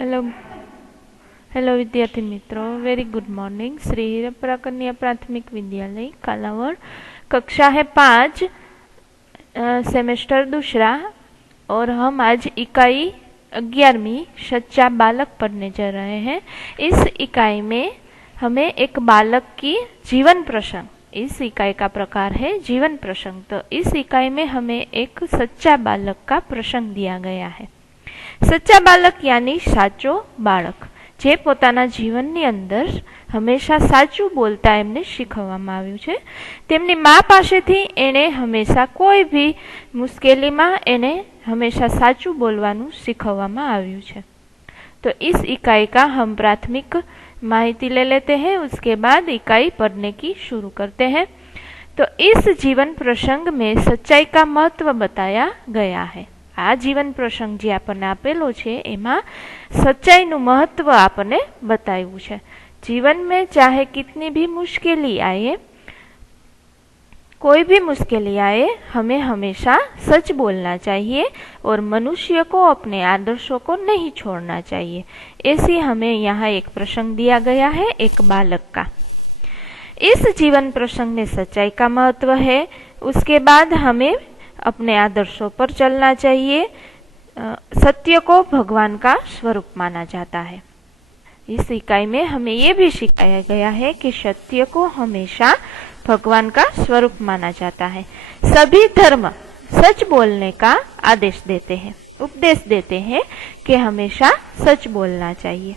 Hello hello विद्यार्थी मित्रों, very good morning. Shri Hirapura कन्या प्राथमिक विद्यालय कालावड़, कक्षा है 5, सेमेस्टर दूसरा, और हम आज इकाई 11वीं सच्चा बालक पढ़ने जा रहे हैं। इस इकाई में हमें एक बालक की जीवन प्रसंग, इस इकाई का प्रकार है जीवन प्रसंग। तो इस इकाई में हमें एक सच्चा बालक का प्रसंग दिया गया है। सच्चा बालक यानी साचो बालक, જે પોતાના જીવનની અંદર હંમેશા સાચું બોલતા એમને શીખવવામાં આવ્યું છે। તેમની મા પાસેથી એને હંમેશા કોઈ भी મુશ્કેલીમાં એને હંમેશા સાચું બોલવાનું શીખવવામાં આવ્યું છે। तो इस इकाई का हम प्राथमिक माहिती ले लेते हैं, उसके बाद इकाई पढ़ने की शुरू करते हैं। तो इस जीवन प्रसंग में सच्चाई का महत्व बताया गया है। आ जीवन प्रसंग जे आपने आपेलो छे एमां सच्चाईनु महत्व आपने बताव्युं छे। जीवन में चाहे कितनी भी मुश्किली आए, कोई भी मुश्किली आए, हमें हमेशा सच बोलना चाहिए और मनुष्य को अपने आदर्शों को नहीं छोड़ना चाहिए। ऐसी हमें यहाँ एक प्रसंग दिया गया है, एक बालक का। इस जीवन प्रसंग में सच्चाई का महत्व है। उसके बाद हमें अपने आदर्शों पर चलना चाहिए। सत्य को भगवान का स्वरूप माना जाता है। इस इकाई में हमें ये भी सिखाया गया है कि सत्य को हमेशा भगवान का स्वरूप माना जाता है। सभी धर्म सच बोलने का आदेश देते हैं, उपदेश देते हैं कि हमेशा सच बोलना चाहिए।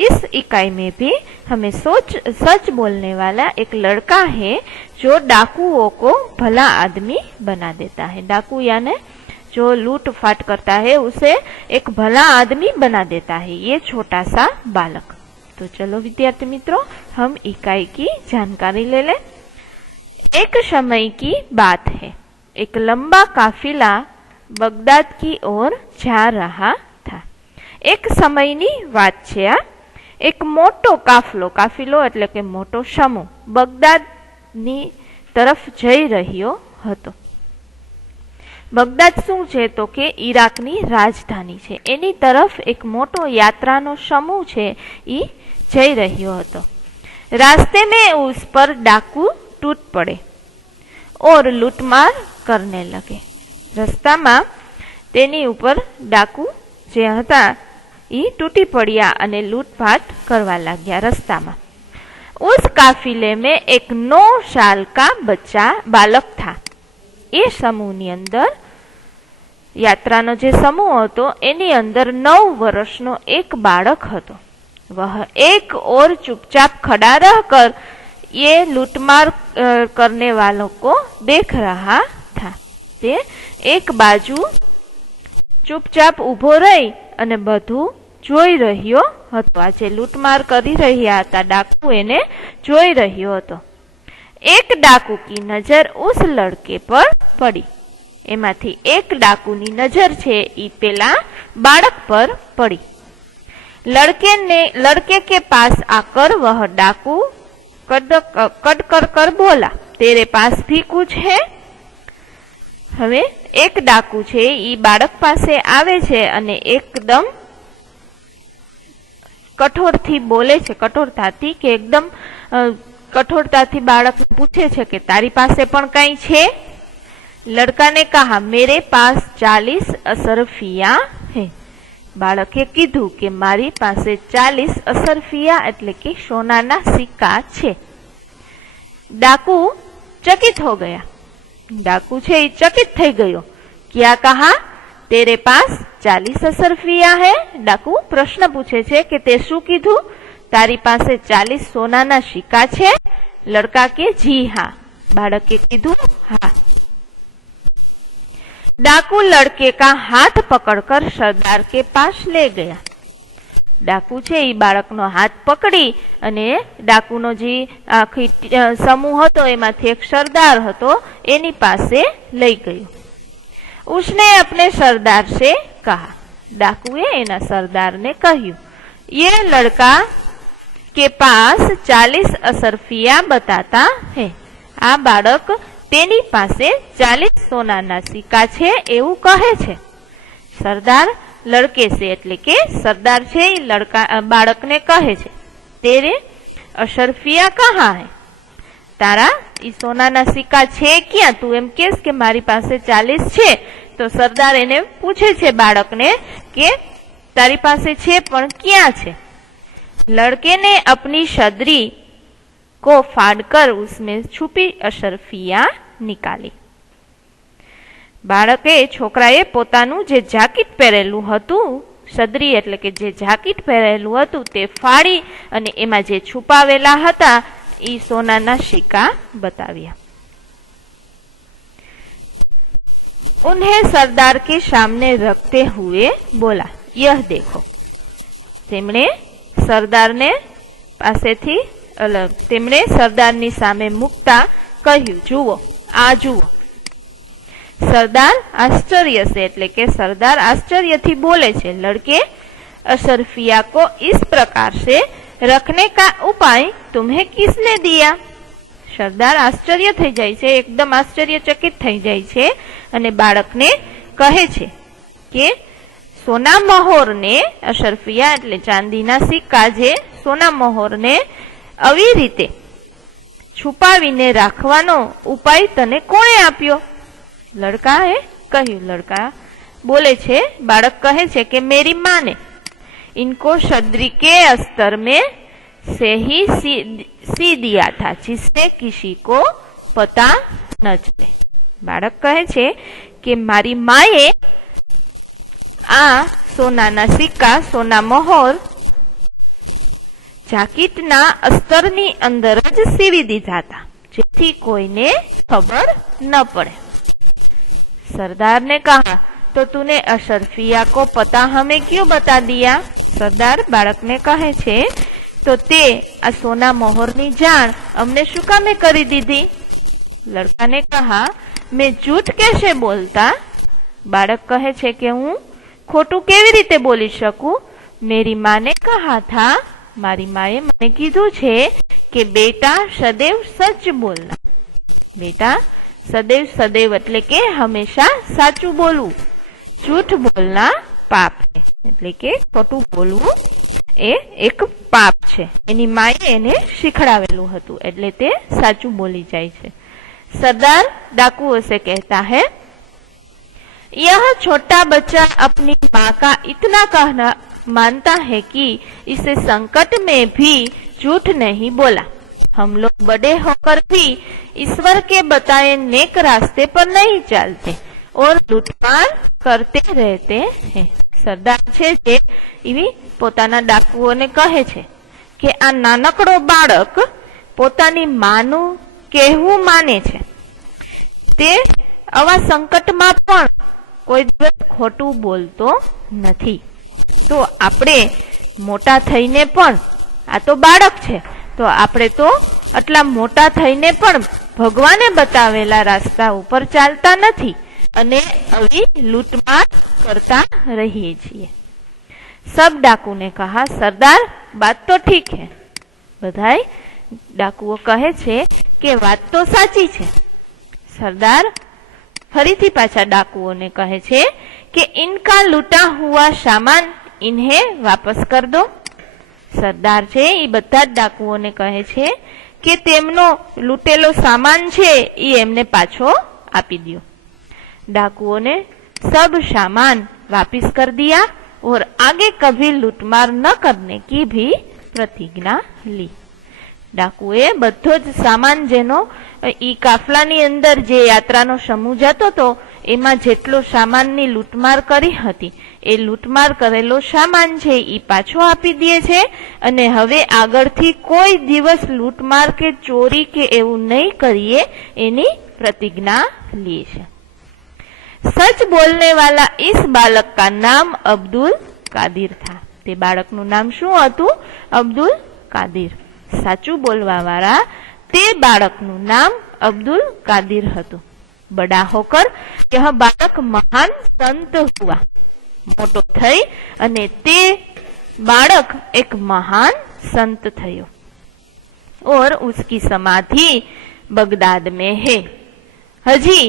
इस इकाई में भी हमें सच बोलने वाला एक लड़का है जो डाकुओं को भला आदमी बना देता है। डाकू यानी जो लूट फाट करता है उसे एक भला आदमी बना देता है ये छोटा सा बालक। तो चलो विद्यार्थी मित्रों, हम इकाई की जानकारी ले लें। एक समय की बात है, एक लंबा काफिला बगदाद की ओर जा रहा था। एक समयनी बात छे आ। एक मोटो काफिलो એટલે કે મોટો સમૂહ બગદાદની તરફ જઈ રહ્યો હતો। બગદાદ શું છે તો કે ઈરાકની રાજધાની છે, એની તરફ એક મોટો યાત્રાનો સમૂહ છે ઈ જઈ રહ્યો હતો। रास्ते में उस पर डाकू टूट पड़े और लूटमार करने लगे। रस्ताમાં તેની ઉપર डाकू જે હતા टूटी पड़िया अने लूटपाट करवा लग्या रस्ता में। उस काफिले में एक 9 साल का बच्चा बालक था। ये समूह नी अंदर यात्रानो जे समूह हतो एनी अंदर 9 वर्षनो एक बालक हतो। वह एक और चुपचाप खड़ा रहकर ये लूटमार करने वालों को देख रहा था। ते एक बाजू चुपचाप उभो रही अने बधु જોઈ રહ્યો હતો। આજે લૂંટમાર કરી રહ્યા હતા डाकू એને જોઈ રહ્યો હતો। एक डाकू की नजर उस लड़के पर पड़ी। एमांथी एक डाकू नी नजर छे ई पेला बालक पर पड़ी। लड़के के पास आकर वह डाकू कड़ कर बोला, तेरे पास भी कुछ है? हवे एक डाकू छे ई बालक पासे आवे छे अने एकदम कठोरथी बोले छे, कठोरताथी के एकदम कठोरताथी बालक पूछे छे कि तारी पासे पण कई छे? लड़का ने कहा, मेरे पास 40 असरफिया है। बालके कीधु कि मारी पासे 40 असरफिया एटले कि सोनाना सिक्का छे। डाकू चकित हो गया। डाकू छे चकित थई गयो। क्या कहा? तेरे पास 40 असरफिया है? डाकू प्रश्न पूछे छे कि ते शू कीधु? तारी पासे 40 सोनाना सिक्का छे? लड़का के जी हाँ। बालके कीधु हाँ। डाकू लड़के का हाथ पकड़कर सरदार के पास ले गया। डाकू छे ई बाळकनो हाथ पकड़ी अने डाकूनो जे आखी समूह हतो एमांथी एक सरदार हतो एनी पासे लई गयो। उसने अपने सरदार से कहा, डाकुए एना सरदार ने कह्यु, ये लड़का के पास 40 असरफिया बताता है। आ बालक तेनी पासे 40 सोनाना सिक्का छे एवुं कहे छे। सरदार लड़के से एटले के सरदार छे लड़का बाळक ने कहे छे, तेरे अशरफिया कहाँ है? तारा ई सोनाना सिक्का छे क्यां? तू एम केस के मारी पासे 40 छे। तो सरदार एने पूछे छे बाळक ने के तारी पासे छे पण क्यां छे? लड़के ने अपनी सदरी को फाड़कर उसमें छुपी अशरफिया निकाली। बाळके छोकराए पोतानुं जे जाकीट पहेरेલું હતું, सदरी એટલે કે જે જાકીટ પહેરેલું હતું તે ફાડી અને એમાં જે છુપાવેલા હતા એ સોનાના સિક્કા બતાવ્યા। उन्हें सरदार के सामने रखते हुए बोला, यह देखो। તેમણે સરદારને પાસેથી તેમણે સરદારની સામે મૂકતા કહ્યું, જુઓ, આ જુઓ। सरदार आश्चर्य से एटले के सरदार आश्चर्य थी बोले छे, लड़के अशरफिया को इस प्रकार से रखने का उपाय तुम्हें किसने दिया? सरदार आश्चर्य थई जाय छे, एकदम आश्चर्यचकित थई जाय छे अने बाळकने कहे छे के सोना मोहर ने अशरफिया एटले चांदीना सिक्का जे सोना मोहर ने આવી રીતે છુપાવીને રાખવાનો ઉપાય તને કોણે આપ્યો? लड़काए कह્યું। लड़का बोले छे, बाळक कहे छे कि मेरी माँ ने इनको सदरी के अस्तर में से ही सी दिया था, जिससे किसी को पता न चले। बाळक कहे छे कि मारी माए आ सोनाना सिक्का सोना मोहर जाकीटना अस्तरनी अंदर ज सीवी दीधा था, जेथी कोईने खबर न पड़े। सरदार ने कहा, तो तूने अशरफिया को पता हमें क्यों बता दिया? सरदार बाळक ने कहे छे, तो ते आ सोना मोहरनी जाण अमने शू कामे करी दीधी? लड़का ने कहा, मैं झूठ कैसे बोलता? बाळक कहे छे कि हूँ खोटू केवी रीते बोली शकूं? मेरी माँ ने कहा था, मारी माए मने कीधुं छे कि बेटा सदैव सच बोलना। बेटा सदैव सदैव एटले के हमेशा साचुं बोलवुं, झूठ बोलना पाप है, एटले के खोटું બોલવું એ એક પાપ છે। એની માએ એને શીખડાવેલું હતું એટલે તે સાચું બોલી જાય છે। सरदार डाकुओं से कहता है, यह छोटा बच्चा अपनी माँ का इतना कहना मानता है कि इसे संकट में भी झूठ नहीं बोला। हम लोग बड़े होकर भी ईश्वर के बताए नेक रास्ते पर नहीं चलते और लूटमार करते रहते हैं। सरदार छे जे एवी पोताना डाकुओने कहे छे के आ नानकड़ो बाळक पोतानी मानु कहेवुं माने छे, ते आवा संकटमां पण कोई दिवस खोटुं बोलतो नथी। तो आपणे मोटा थईने पण आ तो बाळक छे, तो आपणे तो आटला मोटा थईने पण भगवाने बतावेला रास्ता उपर चालता नथी अने अवी लूटमार करता रहीए छीए। सब डाकू ने कहा, सरदार बात तो ठीक है। बधाई डाकुओ कहे छे के बात तो साची छे। सरदार फरीथी पाछा डाकुओ ने कहे छे कि इनका लूटा हुआ सामान इन्हें वापस कर दो। सरदार छे ई बधा डाकुओ ने कहे छे कि तेमनो लूटेलो सामान छे ई एमने पाछो आपी दियो। डाकुओं ने सब सामान वापस कर दिया और आगे कभी लूटमार न करने की भी प्रतिज्ञा ली। डाकुए बधो ज सामान जेनो ई काफलानी अंदर जे यात्रानो समूह जतो तो एमां जेटलो सामाननी लूटमार करी हती ए लूटमार करेलो सामान छे ई पाछो आपी दे छे अने हवे आगळथी कोई दिवस लूटमार के चोरी के एवुं नहीं करीए एनी प्रतिज्ञा ली छे। सच बोलने वाला इस बालक का नाम अब्दुल कादिर था। ते बाळकनुं नाम शुं हतुं? अब्दुल कादिर। साचुं बोलवा वाळा ते बाळकनुं नाम अब्दुल कादिर हतुं। बड़ा होकर यह बालक महान संत हुआ। मोटो थई अने ते बालक एक महान संत थयो और उसकी समाधि बगदाद में है। हजी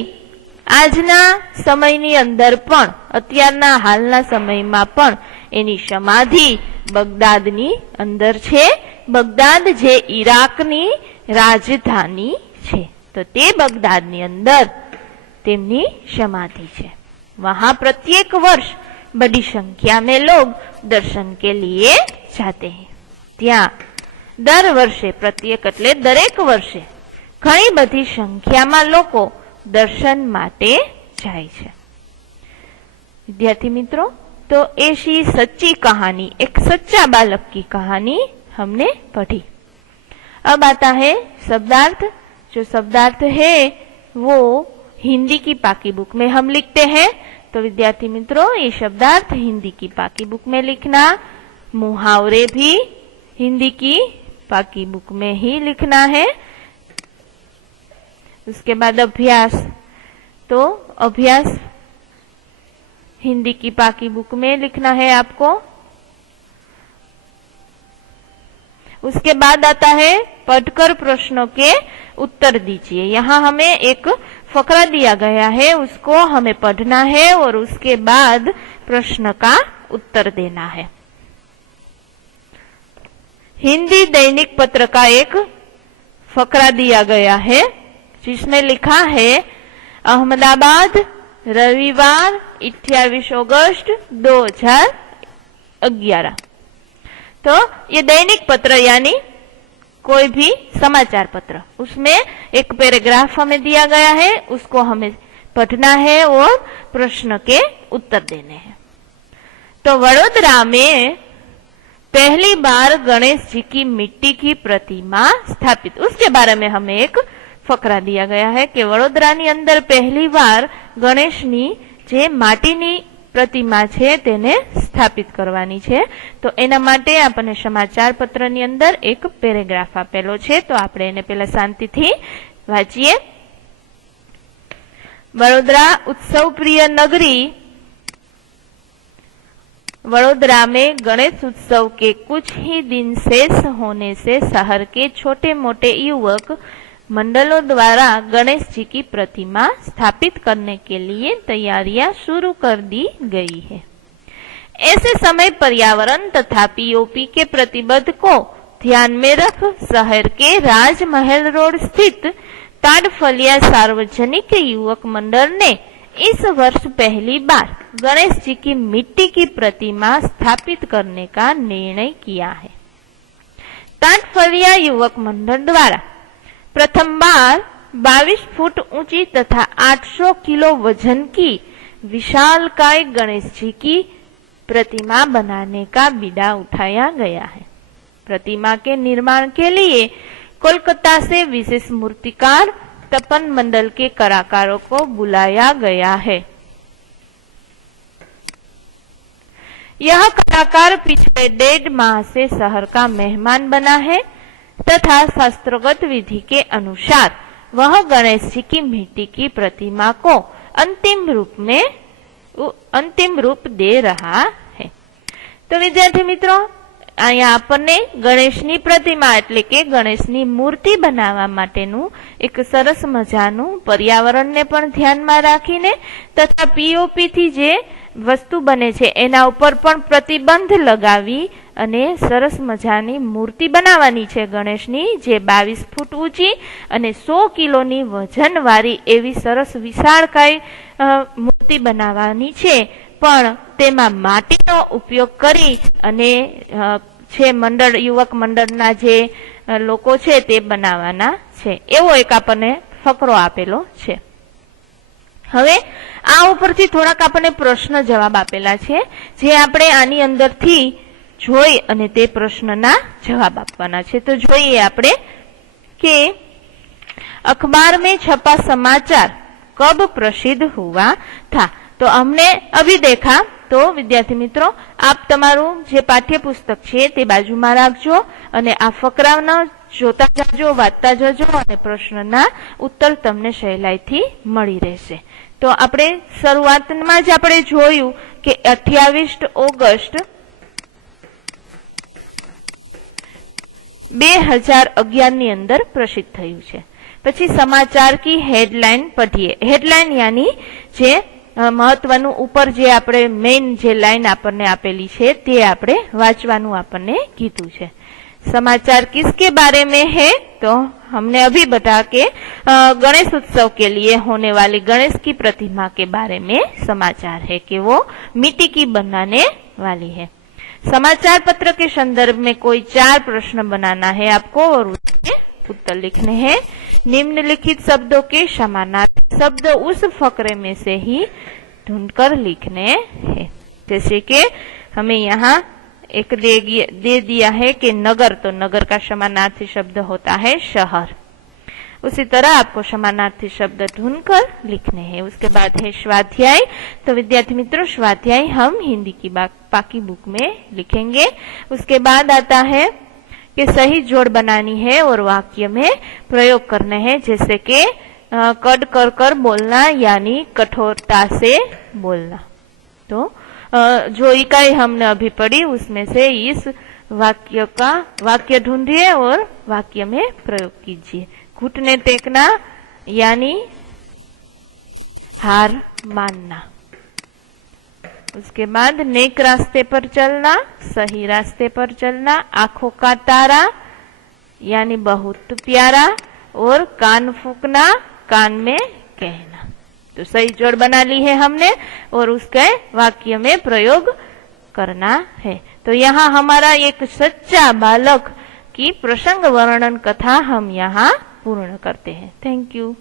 આજના સમયની અંદર પણ, અત્યારના હાલના સમયમાં પણ એની સમાધિ બગદાદની અંદર છે. બગદાદ જે ઈરાકની રાજધાની છે, તો તે બગદાદની અંદર તેમની समाधि है। वहां प्रत्येक वर्ष बड़ी संख्या में लोग दर्शन के लिए जाते हैं। ત્યાં દર વર્ષે, પ્રત્યેક એટલે દરેક વર્ષે ઘણી બધી સંખ્યામાં લોકો દર્શન માટે જાય છે। विद्यार्थी मित्रों, तो ऐसी सच्ची कहानी, एक सच्चा बालक की कहानी हमने पढ़ी। अब आता है शब्दार्थ। जो शब्दार्थ है वो हिंदी की पाकी बुक में हम लिखते हैं। तो विद्यार्थी मित्रों, ये शब्दार्थ हिंदी की पाकी बुक में लिखना, मुहावरे भी हिंदी की पाकी बुक में ही लिखना है। उसके बाद अभ्यास, तो अभ्यास हिंदी की पाकी बुक में लिखना है आपको। उसके बाद आता है पढ़कर प्रश्नों के उत्तर दीजिए। यहाँ हमें एक फकरा दिया गया है, उसको हमें पढ़ना है और उसके बाद प्रश्न का उत्तर देना है। हिंदी दैनिक पत्र का एक फकरा दिया गया है जिसमें लिखा है, अहमदाबाद, रविवार 28 अगस्त 2011। तो ये दैनिक पत्र यानी कोई भी समाचार पत्र, उसमें एक पैराग्राफ हमें दिया गया है, उसको हमें पढ़ना है और प्रश्न के उत्तर देने हैं। तो वडोदरा में पहली बार गणेश जी की मिट्टी की प्रतिमा स्थापित, उसके बारे में हमें एक फकरा दिया गया है कि वडोदरानी अंदर पहली बार गणेशनी जे माटीनी प्रतिमा छे तेने स्थापित करवानी छे। तो एना माटे आपने समाचार पत्रनी अंदर एक पेरेग्राफ आपेलो छे, तो आपणे एने पहेला शांतिथी वांचीए। वडोदरा उत्सव प्रिय नगरी, वडोदरा में गणेश उत्सव के कुछ ही दिन शेष होने से शहर के छोटे मोटे युवक मंडलों द्वारा गणेश जी की प्रतिमा स्थापित करने के लिए तैयारियां शुरू कर दी गई है। ऐसे समय पर्यावरण तथा पीओपी के प्रतिबद्ध को ध्यान में रख शहर के राजमहल रोड स्थित ताड़फलिया सार्वजनिक युवक मंडल ने इस वर्ष पहली बार गणेश जी की मिट्टी की प्रतिमा स्थापित करने का निर्णय किया है। ताड़फलिया युवक मंडल द्वारा प्रथम बार 22 फुट ऊंची तथा 800 किलो वजन की विशालकाय गणेश जी की प्रतिमा बनाने का बीड़ा उठाया गया है। प्रतिमा के निर्माण के लिए कोलकाता से विशेष मूर्तिकार तपन मंडल के कलाकारों को बुलाया गया है। यह कलाकार पिछले 1.5 माह से शहर का मेहमान बना है तथा शास्त्रोक्त विधि के अनुसार वह गणेश जी की मिट्टी की प्रतिमा को अंतिम रूप दे रहा है। तो विद्यार्थी मित्रों, अहींया आपने गणेशनी प्रतिमा एटले के गणेशनी मूर्ति बनावा माटेनु एक सरस मजानु पर्यावरणने पण ध्यानमां राखीने तथा पीओपी थी जे वस्तु बने छे एना उपर पण प्रतिबंध लगावी અને સરસ મજાની મૂર્તિ બનાવવાની છે ગણેશની, જે 22 ફૂટ ઊંચી અને 100 કિલોની વજનવાળી એવી સરસ વિશાળકાય મૂર્તિ બનાવવાની છે, પણ તેમાં માટીનો ઉપયોગ કરી અને છે મંડળ, યુવક મંડળના જે લોકો છે તે બનાવવાના છે, એવો એક આપણને ફકરો આપેલો છે। હવે આ ઉપરથી થોડાક આપણને પ્રશ્ન જવાબ આપેલા છે, જે આપણે આની અંદરથી જોઈ અને તે પ્રશ્નના જવાબ આપવાના છે। તો જોઈએ આપણે કે अखबार में छपा समाचार कब प्रसिद्ध हुआ था। तो हमने अभी देखा। तो विद्यार्थी मित्रों, आप तमारू जे पाठ्य पुस्तक छे ते बाजुमां राखजो અને આ ફકરાનો જોતા જાજો, વાંચતા જજો અને પ્રશ્નના ઉત્તર તમને સહેલાઈથી મળી રહેશે। તો આપણે શરૂઆતમાં જ આપણે જોયું કે 28 ઓગસ્ટ 2011 ની અંદર પ્રસિદ્ધ થયું છે। પછી સમાચાर की हेडलाइन पढ़िए। हेडलाइन यानी जे महत्वનું ઉપર જે આપણે મેઇન જે લાઈન આપણને આપેલી છે તે આપણે વાંચવાનું આપણને કીધું છે। समाचार किसके बारे में है? तो हमने अभी बताया कि गणेश उत्सव के लिए होने वाली गणेश की प्रतिमा के बारे में समाचार है कि वो मिट्टी की बनाने वाली है। समाचार पत्र के संदर्भ में कोई 4 प्रश्न बनाना है आपको और उसके उत्तर लिखने हैं। निम्नलिखित शब्दों के समानार्थी शब्द उस फकरे में से ही ढूंढकर लिखने हैं। जैसे कि हमें यहाँ एक दे दिया है कि नगर, तो नगर का समानार्थी शब्द होता है शहर। उसी तरह आपको समानार्थी शब्द ढूंढकर लिखने हैं। उसके बाद है स्वाध्याय। तो विद्यार्थी मित्रों, स्वाध्याय हम हिंदी की बाकी बुक में लिखेंगे। उसके बाद आता है कि सही जोड़ बनानी है और वाक्य में प्रयोग करने हैं, जैसे कि कड़ कर कर बोलना यानी कठोरता से बोलना। तो जो इकाई हमने अभी पढ़ी उसमें से इस वाक्य का वाक्य ढूंढिए और वाक्य में प्रयोग कीजिए। घुटने टेकना यानी हार मानना। उसके बाद नेक रास्ते पर चलना, सही रास्ते पर चलना। आंखों का तारा यानी बहुत प्यारा, और कान फूकना, कान में कहना। तो सही जोड़ बना ली है हमने और उसके वाक्य में प्रयोग करना है। तो यहाँ हमारा एक सच्चा बालक की प्रसंग वर्णन कथा हम यहाँ पूर्ण करते हैं। Thank you.